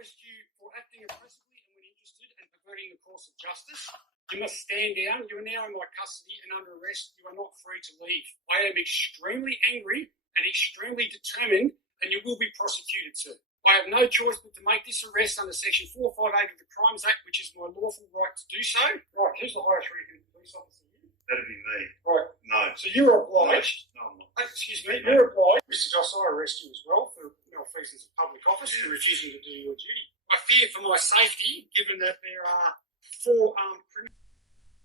arrest you for acting oppressively and when interested and perverting the course of justice. You must stand down. You are now in my custody and under arrest. You are not free to leave. I am extremely angry and extremely determined, and you will be prosecuted, sir. I have no choice but to make this arrest under Section 458 of the Crimes Act, which is my lawful right to do so. Right, who's the highest ranking police officer here? That'd be me. Right. No. So you're obliged. No, I'm not. Excuse me, you're obliged. Mr. Doss, I arrest you as well for malfeasance of public office and refusing to do your duty. I fear for my safety, given that there are 4 armed criminals.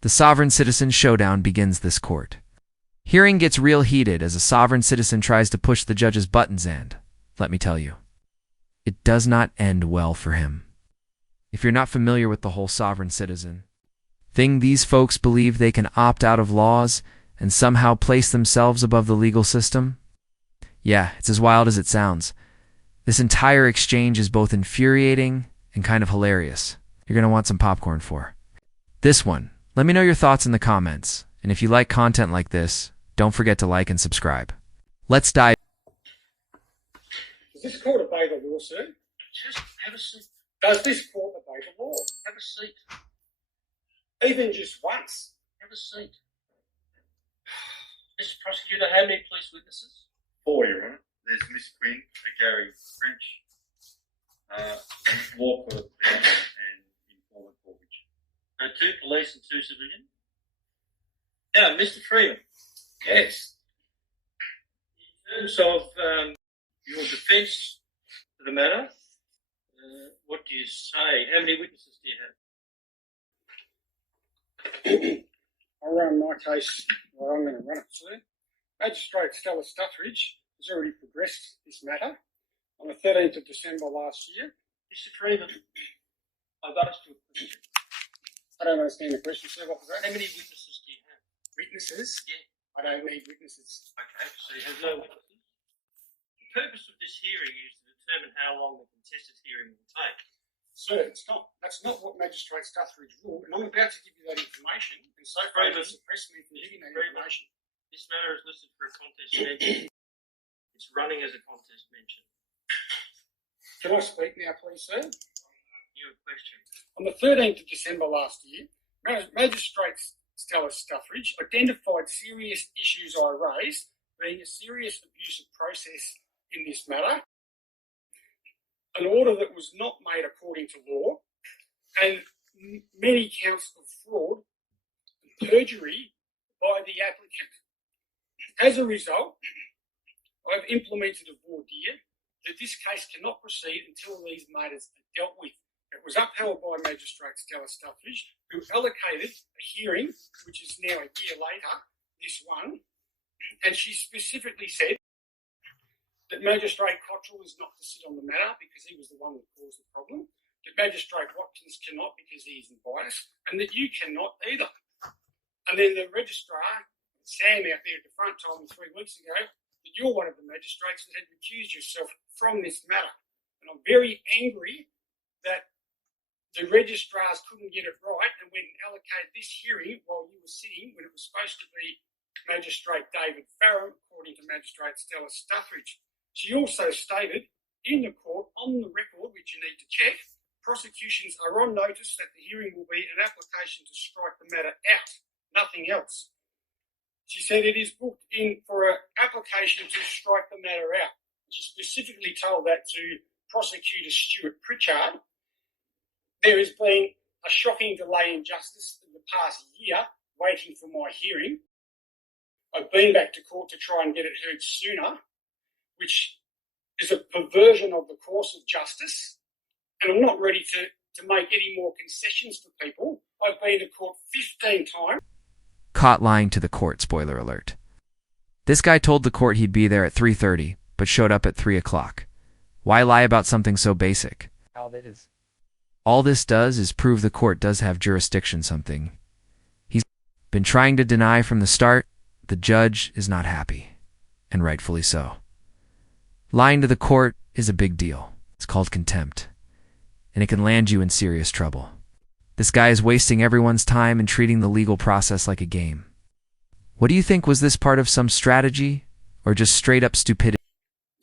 The sovereign citizen showdown begins this court. Hearing gets real heated as a sovereign citizen tries to push the judge's buttons and, let me tell you, it does not end well for him. If you're not familiar with the whole sovereign citizen thing, these folks believe they can opt out of laws and somehow place themselves above the legal system. Yeah, it's as wild as it sounds. This entire exchange is both infuriating and kind of hilarious. You're going to want some popcorn for this one. Let me know your thoughts in the comments, and if you like content like this, don't forget to like and subscribe. Let's dive. Does this court obey the law, sir? Just have a seat. Does this court obey the law? Have a seat. Even just once? Have a seat. Mr. Prosecutor, how many police witnesses? 4, Your Honour. There's Miss Quinn, Gary French, Walker, and informant Corbridge. So 2 police and 2 civilian. Now, Mr. Freeman. Yes. In terms of your defence to the matter, what do you say? How many witnesses do you have? I'll run my case, or I'm going to run it, sir. Magistrate Stella Stuttridge has already progressed this matter on the 13th of December last year. Mr. Freeman, I've asked you a question. I don't understand the question, sir. What was that? How many witnesses do you have? Witnesses? Yeah. I don't need witnesses. Okay, so you have no witnesses. The purpose of this hearing is to determine how long the contested hearing will take. Sir, it's not. That's not what Magistrate Stuttridge ruled, and I'm about to give you that information, and so far you suppressed me from giving that information. This matter is listed for a contest mention. It's running as a contest mention. Can I speak now, please, sir? You have a question. On the 13th of December last year, Magistrate Stella Stuttridge identified serious issues I raised, being a serious abuse of process in this matter, an order that was not made according to law, and many counts of fraud and perjury by the applicant. As a result, I have implemented a voir dire that this case cannot proceed until these matters are dealt with. It was upheld by Magistrate Stella Stuttridge, who allocated a hearing, which is now a year later, this one, and she specifically said that Magistrate Cottrell is not to sit on the matter because he was the one that caused the problem, that Magistrate Watkins cannot because he isn't biased, and that you cannot either. And then the registrar, Sam out there at the front, told me 3 weeks ago that you're one of the magistrates that had recused yourself from this matter. And I'm very angry that the registrars couldn't get it right and went and allocated this hearing while you were sitting when it was supposed to be Magistrate David Farram, according to Magistrate Stella Stuttridge. She also stated in the court, on the record, which you need to check, prosecutions are on notice that the hearing will be an application to strike the matter out, nothing else. She said it is booked in for an application to strike the matter out. She specifically told that to Prosecutor Stuart Pritchard. There has been a shocking delay in justice in the past year, waiting for my hearing. I've been back to court to try and get it heard sooner, which is a perversion of the course of justice, and I'm not ready to make any more concessions for people. I've been to court 15 times. Caught lying to the court, spoiler alert. This guy told the court he'd be there at 3:30, but showed up at 3 o'clock. Why lie about something so basic? All this does is prove the court does have jurisdiction something he's been trying to deny from the start. The judge is not happy, and rightfully so. Lying to the court is a big deal. It's called contempt, and it can land you in serious trouble. This guy is wasting everyone's time and treating the legal process like a game. What do you think? Was this part of some strategy, or just straight up stupidity?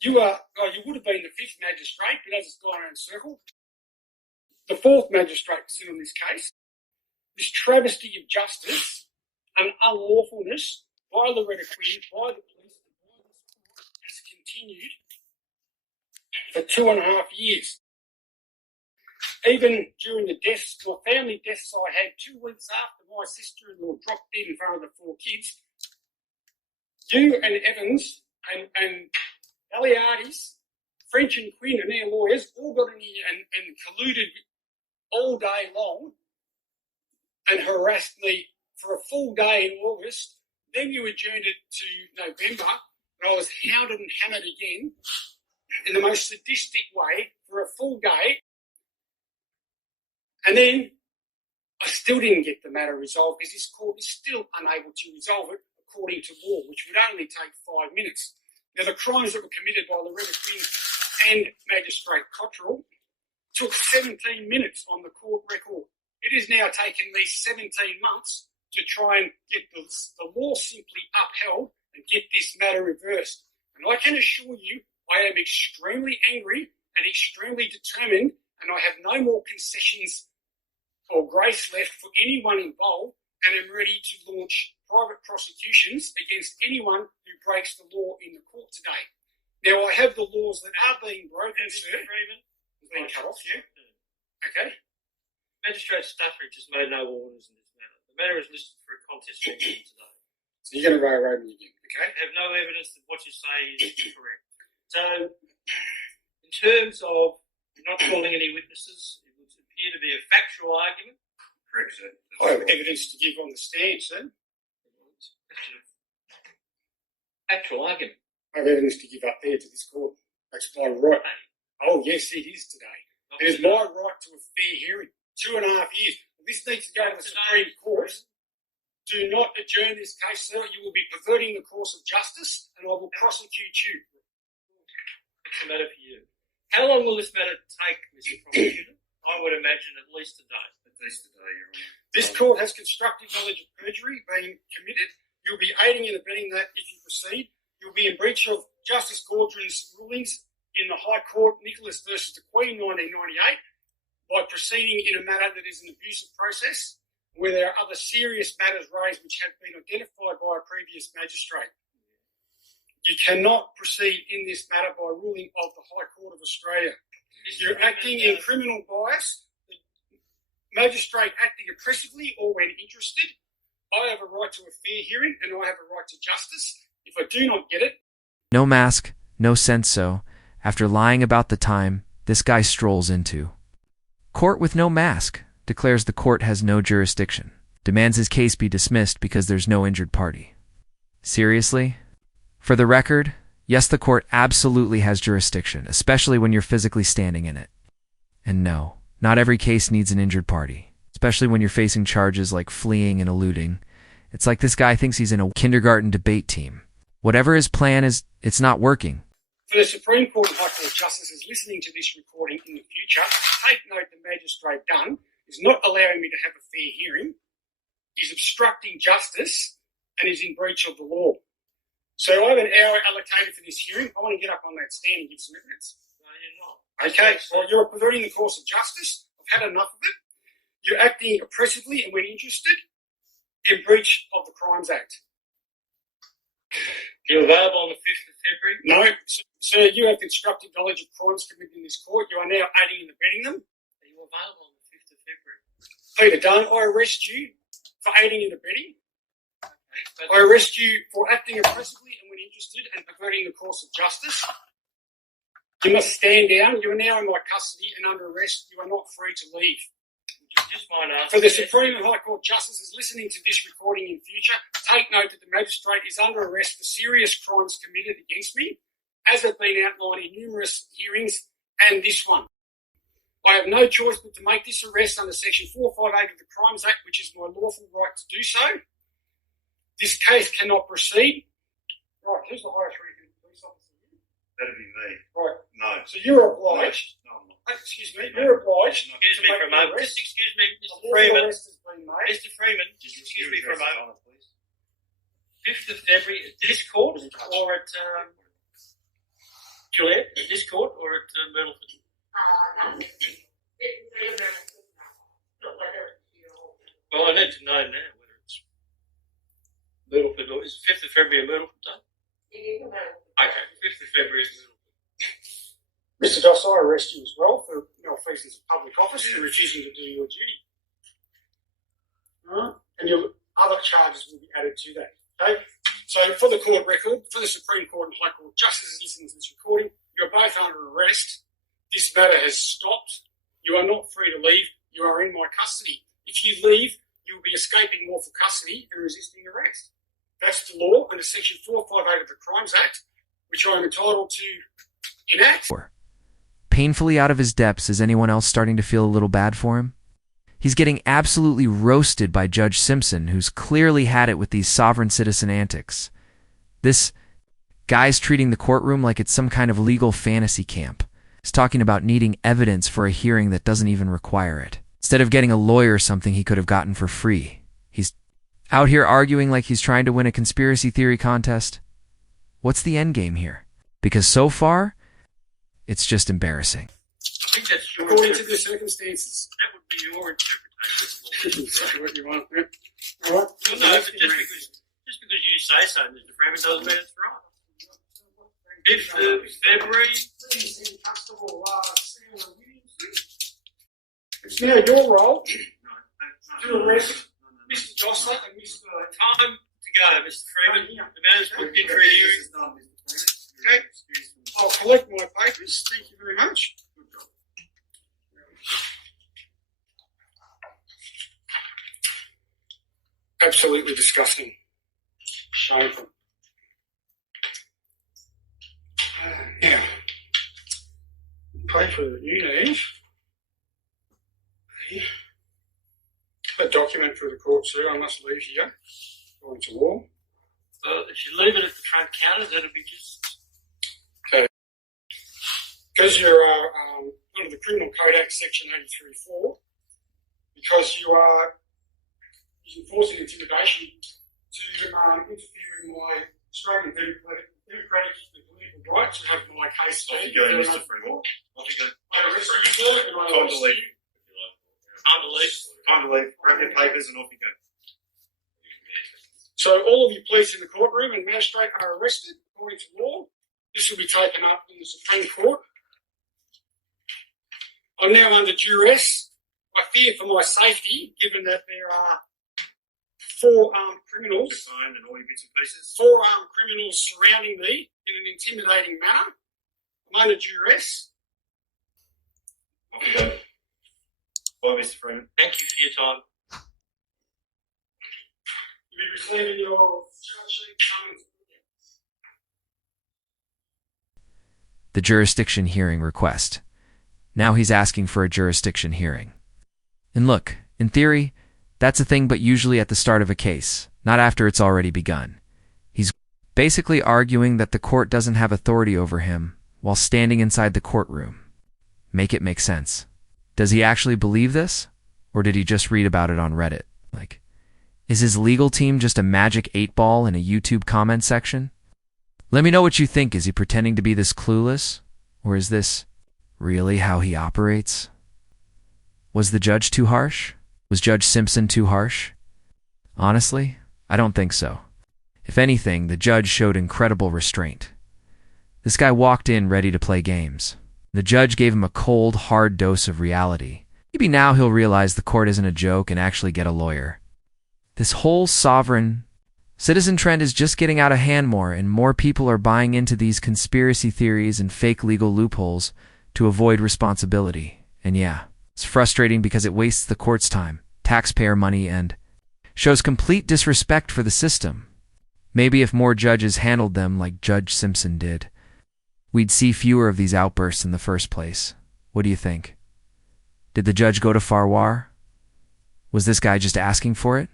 You would have been the 5th magistrate, but as it's gone around in a circle, the fourth magistrate to sit on this case. This travesty of justice and unlawfulness by Loretta Quinn, by the police, and by this court has continued for 2.5 years. Even during the deaths, my family deaths I had 2 weeks after my sister-in-law dropped dead in front of the 4 kids, you and Evans and Aliades, French and Quinn and their lawyers all got in here and colluded all day long and harassed me for a full day in August. Then you adjourned it to November, and I was hounded and hammered again in the most sadistic way for a full day. And then I still didn't get the matter resolved because this court is still unable to resolve it according to law, which would only take 5 minutes. Now, the crimes that were committed by Loretta Quinn and Magistrate Cottrell took 17 minutes on the court record. It has now taken me 17 months to try and get the law simply upheld and get this matter reversed. And I can assure you, I am extremely angry and extremely determined, and I have no more concessions or grace left for anyone involved, and am ready to launch private prosecutions against anyone who breaks the law in the court today. Now, I have the laws that are being broken, sir. Mr. Freeman, It's been cut off, yeah? Okay. Magistrate Stuffridge has made no orders in this matter. The matter is listed for a contest hearing today. So you're going to railroad me again, okay? I have no evidence that what you say is correct. So, in terms of not calling any witnesses, it would appear to be a factual argument. Correct, sir. I have evidence to give on the stand, sir. Factual argument. I have evidence to give up there to this court. That's my right. Oh, yes, it is today. It is my right to a fair hearing. 2.5 years. This needs to go to the Supreme Court. Do not adjourn this case, sir. You will be perverting the course of justice, and I will prosecute you. What's the matter for you? How long will this matter take, Mr. Prosecutor? I would imagine at least a day. At least a day, Your Honour. This court has constructive knowledge of perjury being committed. You'll be aiding and abetting that if you proceed. You'll be in breach of Justice Gaudron's rulings in the High Court, Nicholas versus the Queen, 1998, by proceeding in a matter that is an abusive process, where there are other serious matters raised which have been identified by a previous magistrate. You cannot proceed in this matter by ruling of the High Court of Australia. If you're acting in criminal bias, the magistrate acting oppressively or when interested, I have a right to a fair hearing and I have a right to justice. If I do not get it... No mask, no senso. After lying about the time, this guy strolls into court with no mask, declares the court has no jurisdiction, demands his case be dismissed because there's no injured party. Seriously? For the record, yes, the court absolutely has jurisdiction, especially when you're physically standing in it. And no, not every case needs an injured party, especially when you're facing charges like fleeing and eluding. It's like this guy thinks he's in a kindergarten debate team. Whatever his plan is, it's not working. For the Supreme Court and High Court Justices listening to this recording in the future, take note the Magistrate Dunn is not allowing me to have a fair hearing, is obstructing justice, and is in breach of the law. So I have an hour allocated for this hearing. I want to get up on that stand and give some evidence. No, you're not. Okay, well, you're perverting the course of justice. I've had enough of it. You're acting oppressively and when interested, in breach of the Crimes Act. You're available on the 5th of February? No, sir, you have constructive knowledge of crimes committed in this court. You are now aiding and abetting them. Are you available on the 5th of February? Peter Dunn, I arrest you for aiding and abetting. I arrest you for acting oppressively and when interested and perverting the course of justice. You must stand down. You are now in my custody and under arrest. You are not free to leave. For the Supreme and High Court Justices listening to this recording in future, take note that the magistrate is under arrest for serious crimes committed against me, as have been outlined in numerous hearings and this one. I have no choice but to make this arrest under Section 458 of the Crimes Act, which is my lawful right to do so. This case cannot proceed. Right, who's the highest ranking police officer here? That'd be me. Right. No. So you're obliged. No, I'm not. Excuse me, you're obliged. Excuse me for a moment. Just excuse me, A Mr. lawful Freeman. arrest has been made. Mr. Freeman, just excuse me for a Your moment. Honour, please. 5th of February, at this court or at Juliet? At this court or at Myrtleford? know now whether it's Myrtleford or is 5th of February a Myrtleford Day? Okay, 5th of February is Myrtleford. Mr. Doss, I arrest you as well for malfeasance of public office and refusing to do your duty. All right? And your other charges will be added to that. Okay? So for the court record, for the Supreme Court and High Court, just as it is in this recording, you're both under arrest. This matter has stopped. You are not free to leave. You are in my custody. If you leave, you will be escaping lawful custody and resisting arrest. That's the law under Section 458 of the Crimes Act, which I am entitled to enact. Painfully out of his depths, is anyone else starting to feel a little bad for him? He's getting absolutely roasted by Judge Simpson, who's clearly had it with these sovereign citizen antics. This guy's treating the courtroom like it's some kind of legal fantasy camp. He's talking about needing evidence for a hearing that doesn't even require it. Instead of getting a lawyer or something he could have gotten for free, he's out here arguing like he's trying to win a conspiracy theory contest. What's the end game here? Because so far, it's just embarrassing. I think that's your According to the circumstances. That would be your interpretation. Say what you want. Yeah. All right. Well, no, but just because you say so, Mr. Freeman, doesn't mean it's right. 5th of February. It's now your role to arrest Mr. Jostler and Mr. Time to go, Mr. Freeman. The matter's booked in for a hearing. Okay. I'll collect my papers. Thank you very much. Absolutely disgusting. Shameful. Now, paper that you need. A document for the court, sir. I must leave here. According to law. If you leave it at the front counter, that'll be just... Okay. Because you're under the Criminal Code Act, Section 83(4), because you are using force and intimidation to interfere in my Australian democratic and political right to have my case. Off you go, Mr. Freeman. Off you go. I arrest you, sir, and I Time arrest to leave. you. Time to leave. Time to leave. Grab your papers and off you go. So all of you police in the courtroom and magistrate are arrested according to law. This will be taken up in the Supreme Court. I'm now under duress. I fear for my safety, given that there are 4 armed criminals, Signed and all your bits and pieces. 4 armed criminals surrounding me in an intimidating manner. I'm under duress. Off you go. Bye, Mr. Freeman. Thank you for your time. You'll be receiving your charge sheet summons. The jurisdiction hearing request. Now he's asking for a jurisdiction hearing. And look, in theory, that's a thing, but usually at the start of a case, not after it's already begun. He's basically arguing that the court doesn't have authority over him while standing inside the courtroom. Make it make sense. Does he actually believe this? Or did he just read about it on Reddit? Like, is his legal team just a magic 8-ball in a YouTube comment section? Let me know what you think. Is he pretending to be this clueless? Or is this really how he operates? Was the judge too harsh? Was Judge Simpson too harsh? Honestly, I don't think so. If anything, the judge showed incredible restraint. This guy walked in ready to play games. The judge gave him a cold, hard dose of reality. Maybe now he'll realize the court isn't a joke and actually get a lawyer. This whole sovereign citizen trend is just getting out of hand more, and more people are buying into these conspiracy theories and fake legal loopholes to avoid responsibility. And yeah, it's frustrating because it wastes the court's time, taxpayer money, and shows complete disrespect for the system. Maybe if more judges handled them like Judge Simpson did, we'd see fewer of these outbursts in the first place. What do you think? Did the judge go to far war? Was this guy just asking for it?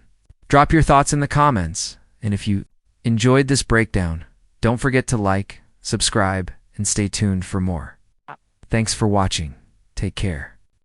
Drop your thoughts in the comments, and if you enjoyed this breakdown, don't forget to like, subscribe, and stay tuned for more. Thanks for watching. Take care.